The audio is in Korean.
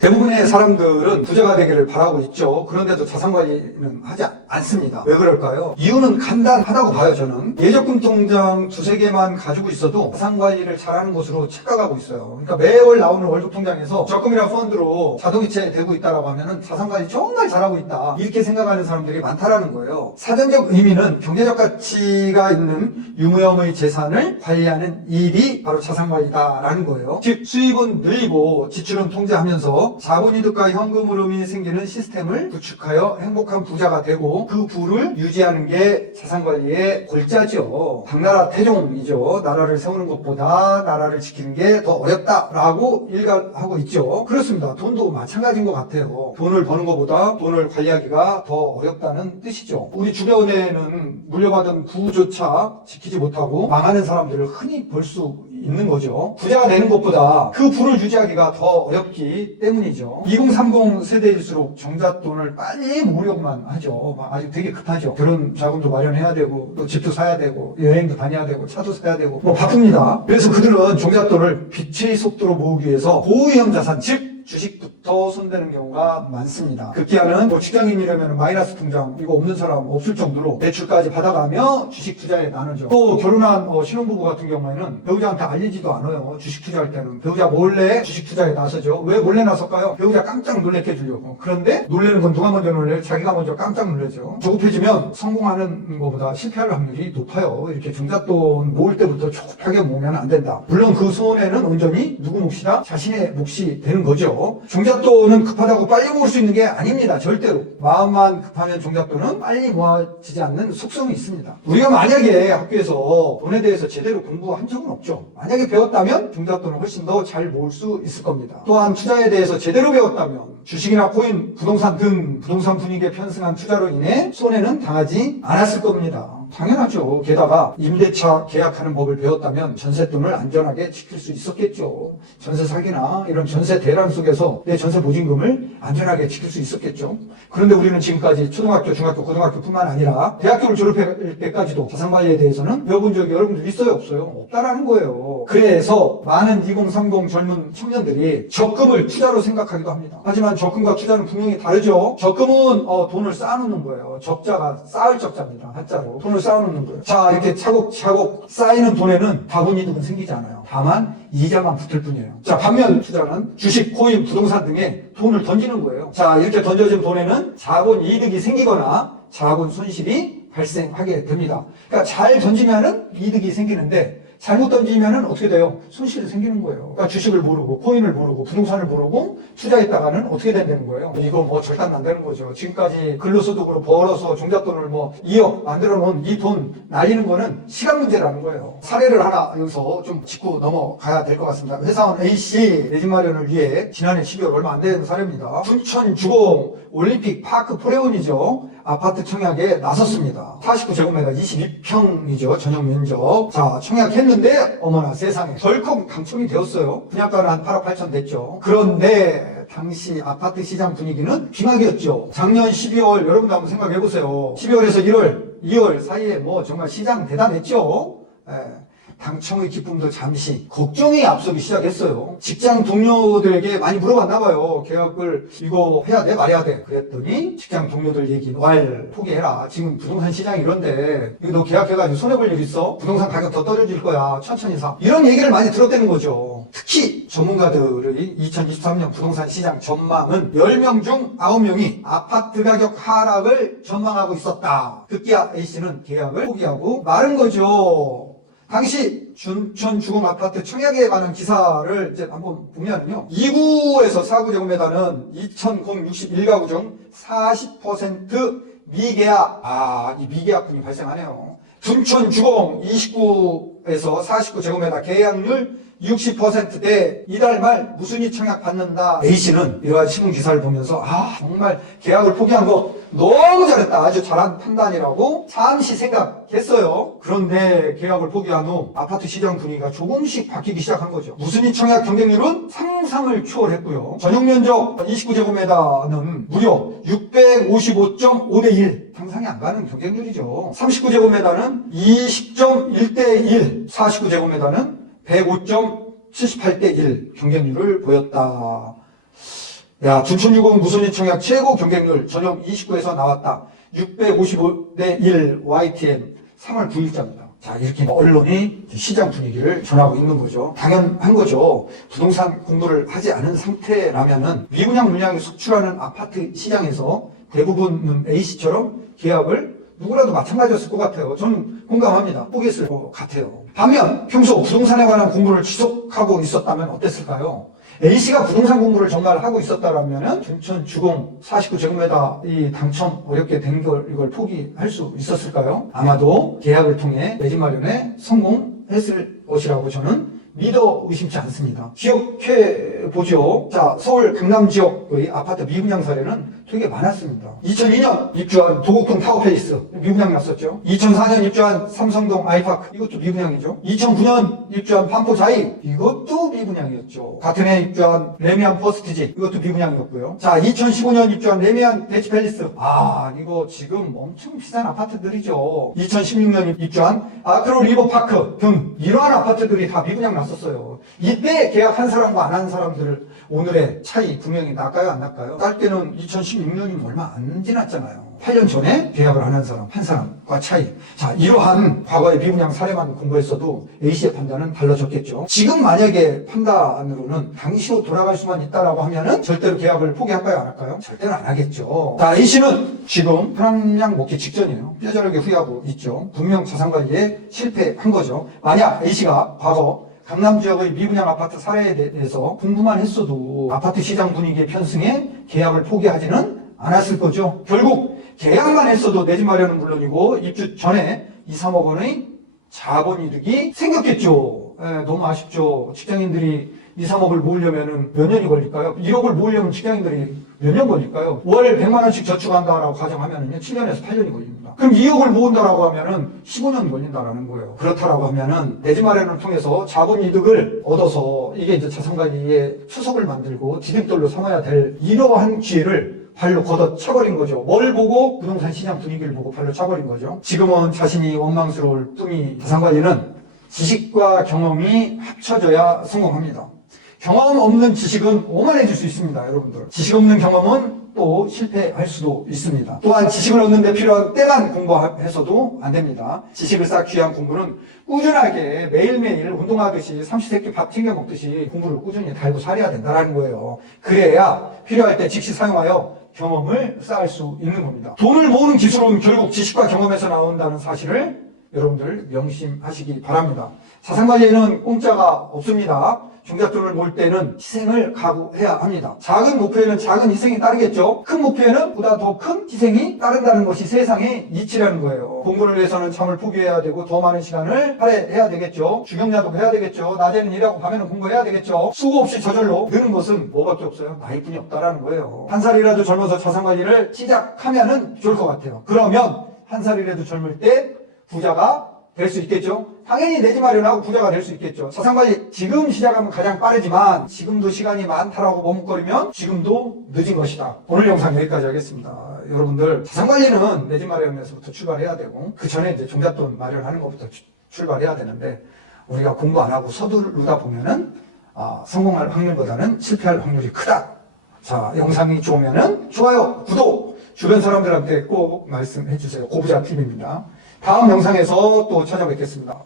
대부분의 사람들은 부자가 되기를 바라고 있죠. 그런데도 자산관리는 하지 않습니다. 왜 그럴까요? 이유는 간단하다고 봐요. 저는 예적금 통장 두세 개만 가지고 있어도 자산관리를 잘하는 것으로 착각하고 있어요. 그러니까 매월 나오는 월급 통장에서 적금이나 펀드로 자동이체 되고 있다고 하면은 자산관리 정말 잘하고 있다, 이렇게 생각하는 사람들이 많다라는 거예요. 사전적 의미는 경제적 가치가 있는 유무형의 재산을 관리하는 일이 바로 자산관리다라는 거예요. 즉 수입은 늘리고 지출은 통제하면서 자본이득과 현금 흐름이 생기는 시스템을 구축하여 행복한 부자가 되고 그 부를 유지하는 게 자산관리의 골자죠. 당나라 태종이죠. 나라를 세우는 것보다 나라를 지키는 게 더 어렵다라고 일갈하고 있죠. 그렇습니다. 돈도 마찬가지인 것 같아요. 돈을 버는 것보다 돈을 관리하기가 더 어렵다는 뜻이죠. 우리 주변에는 물려받은 부조차 지키지 못하고 망하는 사람들을 흔히 볼 수 있는 거죠. 부자가 되는 것보다 그 부를 유지하기가 더 어렵기 때문이죠. 2030 세대일수록 정잣돈을 빨리 모으려고만 하죠. 아직 되게 급하죠. 결혼 자금도 마련해야 되고, 또 집도 사야 되고, 여행도 다녀야 되고, 차도 사야 되고, 바쁩니다. 그래서 그들은 정잣돈을 빛의 속도로 모으기 위해서 고위험 자산, 즉 주식부터 손대는 경우가 많습니다. 급기야는 직장인이라면 마이너스 통장 이거 없는 사람 없을 정도로 대출까지 받아가며 주식 투자에 나누죠. 또 결혼한 신혼부부 같은 경우에는 배우자한테 알리지도 않아요. 주식 투자할 때는 배우자 몰래 주식 투자에 나서죠. 왜 몰래 나설까요? 배우자 깜짝 놀래게 해주려고. 그런데 놀래는 건 누가 먼저 놀래요? 자기가 먼저 깜짝 놀라죠. 조급해지면 성공하는 것보다 실패할 확률이 높아요. 이렇게 정잣돈 모을 때부터 조급하게 모으면 안 된다. 물론 그 손해는 온전히 누구 몫이다? 자신의 몫이 되는 거죠. 정잣돈은 급하다고 빨리 모을 수 있는 게 아닙니다. 절대로. 마음만 급하면 정잣돈은 빨리 모아지지 않는 속성이 있습니다. 우리가 만약에 학교에서 돈에 대해서 제대로 공부한 적은 없죠. 만약에 배웠다면 정잣돈은 훨씬 더 잘 모을 수 있을 겁니다. 또한 투자에 대해서 제대로 배웠다면 주식이나 코인, 부동산 등 부동산 분위기에 편승한 투자로 인해 손해는 당하지 않았을 겁니다. 당연하죠. 게다가 임대차 계약하는 법을 배웠다면 전세돈을 안전하게 지킬 수 있었겠죠. 전세 사기나 이런 전세 대란 속에서 내 전세 보증금을 안전하게 지킬 수 있었겠죠. 그런데 우리는 지금까지 초등학교, 중학교, 고등학교뿐만 아니라 대학교를 졸업할 때까지도 자산관리에 대해서는 배워본 적이 여러분들 있어요? 없어요? 없다라는 거예요. 그래서 많은 2030 젊은 청년들이 적금을 투자로 생각하기도 합니다. 하지만 적금과 투자는 분명히 다르죠. 적금은 돈을 쌓아놓는 거예요. 적자가 쌓을 적자입니다. 한자로. 돈을 쌓아놓는 거예요. 자, 이렇게 차곡차곡 쌓이는 돈에는 바구니득은 생기지 않아요. 다만 이자만 붙을 뿐이에요. 자, 반면 투자는 주식, 코인, 부동산 등에 돈을 던지는 거예요. 자, 이렇게 던져진 돈에는 자본 이득이 생기거나 자본 손실이 발생하게 됩니다. 그러니까 잘 던지면은 이득이 생기는데 잘못 던지면은 어떻게 돼요? 손실이 생기는 거예요. 그러니까 주식을 모르고, 코인을 모르고, 부동산을 모르고 투자했다가는 어떻게 된다는 거예요? 이거 절단 안 되는 거죠. 지금까지 근로소득으로 벌어서 종잣돈을 2억 만들어 놓은 이 돈 날리는 거는 시간 문제라는 거예요. 사례를 하나 여기서 좀 짚고 넘어가야 될 것 같습니다. 회사원 A씨 내 집 마련을 위해 지난해 12월 얼마 안 되는 사례입니다. 춘천 주공 올림픽 파크 포레온이죠. 아파트 청약에 나섰습니다. 49제곱미터 22평이죠. 전용 면적. 자, 청약했는데 어머나 세상에 덜컥 당첨이 되었어요. 분양가는 한 8억 8천 됐죠. 그런데 당시 아파트 시장 분위기는 비막이었죠. 작년 12월 여러분도 한번 생각해보세요. 12월에서 1월, 2월 사이에 정말 시장 대단했죠. 당첨의 기쁨도 잠시 걱정이 앞서기 시작했어요. 직장 동료들에게 많이 물어봤나 봐요. 계약을 이거 해야 돼? 말해야 돼? 그랬더니 직장 동료들 얘기 포기해라. 지금 부동산 시장이 이런데 이거 너 계약해가지고 손해볼 일 있어? 부동산 가격 더 떨어질 거야. 천천히 사. 이런 얘기를 많이 들었다는 거죠. 특히 전문가들의 2023년 부동산 시장 전망은 10명 중 9명이 아파트 가격 하락을 전망하고 있었다. 급기야 A씨는 계약을 포기하고 마른 거죠. 당시 춘천 주공 아파트 청약에 관한 기사를 이제 한번 보면요. 2구에서 4구제곱미터는 2,061가구 중 40% 미계약. 이 미계약분이 발생하네요. 춘천 주공 29에서 49제곱미터 계약률 60%대 이달 말 무순위 청약 받는다. A씨는 이러한 신문 기사를 보면서 정말 계약을 포기한 거 너무 잘했다. 아주 잘한 판단이라고 잠시 생각했어요. 그런데 계약을 포기한 후 아파트 시장 분위기가 조금씩 바뀌기 시작한 거죠. 무순위 청약 경쟁률은 상상을 초월했고요. 전용 면적 29제곱미터는 무려 655.5대1. 상상이 안 가는 경쟁률이죠. 39제곱미터는 20.1대1. 49제곱미터는 105.78대1 경쟁률을 보였다. 야, 둔촌유공 무소년 청약 최고 경쟁률 전형 29에서 나왔다. 655대 1 YTN 3월 9일자입니다. 자, 이렇게 언론이 시장 분위기를 전하고 있는 거죠. 당연한 거죠. 부동산 공부를 하지 않은 상태라면은 미분양 물량이 속출하는 아파트 시장에서 대부분은 A씨처럼 계약을 누구라도 마찬가지였을 것 같아요. 저는 공감합니다. 포기했을 것 같아요. 반면 평소 부동산에 관한 공부를 지속하고 있었다면 어땠을까요? A씨가 부동산 공부를 정말 하고 있었다라면은 둔촌 주공 49제곱미터 이 당첨 어렵게 된 걸 이걸 포기할 수 있었을까요? 아마도 계약을 통해 내 집 마련에 성공했을 것이라고 저는 믿어 의심치 않습니다. 기억해 보죠. 자, 서울 강남 지역의 아파트 미분양 사례는 되게 많았습니다. 2002년 입주한 도곡동 타워페이스 미분양 났었죠. 2004년 입주한 삼성동 아이파크 이것도 미분양이죠. 2009년 입주한 반포자이 이것도 미분양이었죠. 같은 해 입주한 레미안 퍼스트지 이것도 미분양이었고요. 자, 2015년 입주한 레미안 대치팰리스 이거 지금 엄청 비싼 아파트들이죠. 2016년 입주한 아크로 리버파크 등 이러한 아파트들이 다 미분양 났었어요. 이때 계약한 사람과 안 한 사람들 오늘의 차이 분명히 날까요 안 날까요? 딸 때는 2016년이면 얼마 안 지났잖아요. 8년 전에 계약을 안 한 사람, 한 사람과 차이. 자, 이러한 과거의 미분양 사례만 공부했어도 A씨의 판단은 달라졌겠죠. 지금 만약에 판단으로는 당시로 돌아갈 수만 있다라고 하면은 절대로 계약을 포기할까요, 안 할까요? 절대로 안 하겠죠. 자, A씨는 지금 편향 먹기 직전이에요. 뼈저리게 후회하고 있죠. 분명 자산관리에 실패한 거죠. 만약 A씨가 과거 강남 지역의 미분양 아파트 사례에 대해서 공부만 했어도 아파트 시장 분위기의 편승에 계약을 포기하지는 않았을 거죠. 결국 계약만 했어도 내 집 마련은 물론이고 입주 전에 2, 3억 원의 자본이득이 생겼겠죠. 너무 아쉽죠. 직장인들이 2, 3억을 모으려면 몇 년이 걸릴까요? 1억을 모으려면 직장인들이 몇 년 걸릴까요? 월 100만 원씩 저축한다라고 가정하면은요, 7년에서 8년이 걸립니다. 그럼 2억을 모은다라고 하면은 15년 걸린다라는 거예요. 그렇다라고 하면은 내 집 마련을 통해서 자본이득을 얻어서 이게 이제 자산관리의 추석을 만들고 디딤돌로 삼아야 될 이러한 기회를 발로 걷어차버린 거죠. 뭘 보고? 부동산 시장 분위기를 보고 발로 차버린 거죠. 지금은 자신이 원망스러울 뿐이 자산관리는 지식과 경험이 합쳐져야 성공합니다. 경험 없는 지식은 오만해질 수 있습니다, 여러분들. 지식 없는 경험은 또 실패할 수도 있습니다. 또한 지식을 얻는 데 필요한 때만 공부해서도 안 됩니다. 지식을 쌓기 위한 공부는 꾸준하게 매일매일 운동하듯이 삼시세끼 밥 챙겨 먹듯이 공부를 꾸준히 달고 살아야 된다는 거예요. 그래야 필요할 때 즉시 사용하여 경험을 쌓을 수 있는 겁니다. 돈을 모으는 기술은 결국 지식과 경험에서 나온다는 사실을 여러분들 명심하시기 바랍니다. 자산관리에는 공짜가 없습니다. 종잣돈을 모을 때는 희생을 각오해야 합니다. 작은 목표에는 작은 희생이 따르겠죠. 큰 목표에는 보다 더 큰 희생이 따른다는 것이 세상의 이치라는 거예요. 공부를 위해서는 잠을 포기해야 되고 더 많은 시간을 할애해야 되겠죠. 주경야독 해야 되겠죠. 낮에는 일하고 밤에는 공부해야 되겠죠. 수고 없이 저절로 느는 것은 뭐밖에 없어요? 나이뿐이 없다라는 거예요. 한 살이라도 젊어서 자산관리를 시작하면은 좋을 것 같아요. 그러면 한 살이라도 젊을 때 부자가 될 수 있겠죠. 당연히 내 집 마련하고 부자가 될 수 있겠죠. 자산관리 지금 시작하면 가장 빠르지만 지금도 시간이 많다라고 머뭇거리면 지금도 늦은 것이다. 오늘 영상 여기까지 하겠습니다. 여러분들 자산관리는 내 집 마련에서부터 출발해야 되고 그 전에 이제 종잣돈 마련하는 것부터 출발해야 되는데 우리가 공부 안 하고 서두르다 보면은 성공할 확률보다는 실패할 확률이 크다. 자, 영상이 좋으면은 좋아요, 구독, 주변 사람들한테 꼭 말씀해 주세요. 고부자 TV입니다. 다음 영상에서 또 찾아뵙겠습니다.